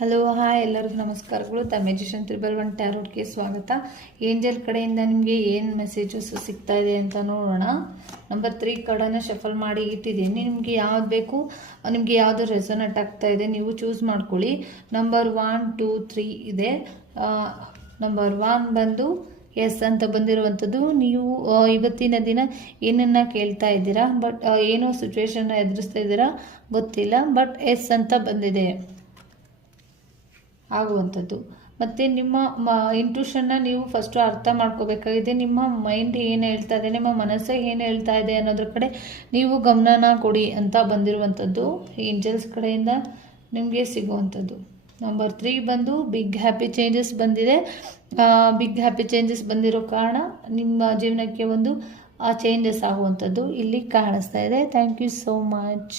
Hello hi ಎಲ್ಲರಿಗೂ ನಮಸ್ಕಾರಗಳು. The magician triple one ಟ್ಯಾರೋಟ್ಗೆ ಸ್ವಾಗತ. ಏಂಜಲ್ ಕಡೆಯಿಂದ ನಿಮಗೆ ಏನು ಮೆಸೇಜಸ್ ಸಿಗ್ತಾ ಇದೆ ಅಂತ ನೋಡೋಣ. ನಂಬರ್ ತ್ರೀ ಕಾರ್ಡನ್ನು ಶಫಲ್ ಮಾಡಿ ಇಟ್ಟಿದ್ದೀನಿ. ನಿಮಗೆ ಯಾವ್ದು ಬೇಕು? ನಿಮಗೆ ಯಾವುದು ರೆಸೊನೆಟ್ ಆಗ್ತಾ ಇದೆ ನೀವು ಚೂಸ್ ಮಾಡ್ಕೊಳ್ಳಿ. ನಂಬರ್ ಒನ್ ಟೂ ತ್ರೀ ಇದೆ. ನಂಬರ್ ಒನ್ ಬಂದು ಎಸ್ ಅಂತ ಬಂದಿರುವಂಥದ್ದು. ನೀವು ಇವತ್ತಿನ ದಿನ ಏನನ್ನ ಕೇಳ್ತಾ ಇದ್ದೀರಾ? ಬಟ್ ಏನೋ ಸಿಚುವೇಶನ್ನ ಎದುರಿಸ್ತಾ ಇದ್ದೀರಾ? ಗೊತ್ತಿಲ್ಲ. ಬಟ್ ಎಸ್ ಅಂತ ಬಂದಿದೆ. ಆಗುವಂಥದ್ದು. ಮತ್ತು ನಿಮ್ಮ ಮ ಇಂಟ್ಯೂಷನ್ನ ನೀವು ಫಸ್ಟು ಅರ್ಥ ಮಾಡ್ಕೋಬೇಕಾಗಿದೆ. ನಿಮ್ಮ ಮೈಂಡ್ ಏನು ಹೇಳ್ತಾ ಇದೆ, ನಿಮ್ಮ ಮನಸ್ಸೇ ಏನು ಹೇಳ್ತಾ ಇದೆ ಅನ್ನೋದ್ರ ಕಡೆ ನೀವು ಗಮನನ ಕೊಡಿ ಅಂತ ಬಂದಿರುವಂಥದ್ದು ಏಂಜಲ್ಸ್ ಕಡೆಯಿಂದ ನಿಮಗೆ ಸಿಗುವಂಥದ್ದು. ನಂಬರ್ ತ್ರೀ ಬಂದು ಬಿಗ್ ಹ್ಯಾಪಿ ಚೇಂಜಸ್ ಬಂದಿದೆ. ಬಿಗ್ ಹ್ಯಾಪಿ ಚೇಂಜಸ್ ಬಂದಿರೋ ಕಾರಣ ನಿಮ್ಮ ಜೀವನಕ್ಕೆ ಒಂದು ಚೇಂಜಸ್ ಆಗುವಂಥದ್ದು ಇಲ್ಲಿ ಕಾಣಿಸ್ತಾ ಇದೆ. Thank you so much